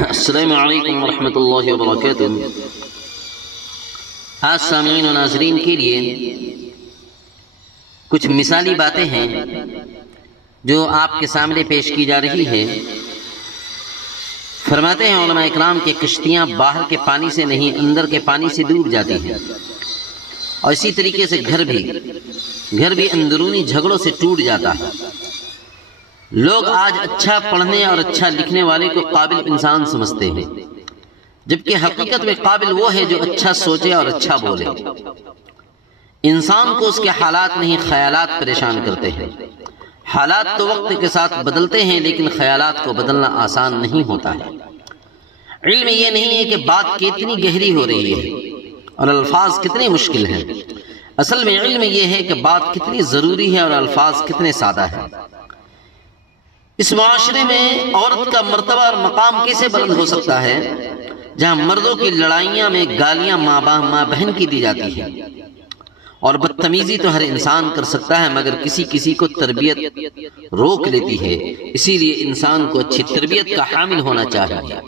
السلام علیکم ورحمۃ اللہ وبرکاتہ۔ آج سامعین و ناظرین کے لیے کچھ مثالی باتیں ہیں جو آپ کے سامنے پیش کی جا رہی ہے۔ فرماتے ہیں علماء اکرام کہ کشتیاں باہر کے پانی سے نہیں اندر کے پانی سے ڈوب جاتی ہیں، اور اسی طریقے سے گھر بھی اندرونی جھگڑوں سے ٹوٹ جاتا ہے۔ لوگ آج اچھا پڑھنے اور اچھا لکھنے والے کو قابل انسان سمجھتے ہیں، جبکہ حقیقت میں قابل وہ ہے جو اچھا سوچے اور اچھا بولے۔ انسان کو اس کے حالات نہیں خیالات پریشان کرتے ہیں۔ حالات تو وقت کے ساتھ بدلتے ہیں، لیکن خیالات کو بدلنا آسان نہیں ہوتا ہے۔ علم یہ نہیں ہے کہ بات کتنی گہری ہو رہی ہے اور الفاظ کتنے مشکل ہیں، اصل میں علم یہ ہے کہ بات کتنی ضروری ہے اور الفاظ کتنے سادہ ہیں۔ اس معاشرے میں عورت کا مرتبہ اور مقام کیسے بلند ہو سکتا ہے جہاں مردوں کی لڑائیاں میں گالیاں ماں بہن کی دی جاتی ہیں، اور بدتمیزی تو ہر انسان کر سکتا ہے مگر کسی کو تربیت روک لیتی ہے۔ اسی لیے انسان کو اچھی تربیت کا حامل ہونا چاہیے۔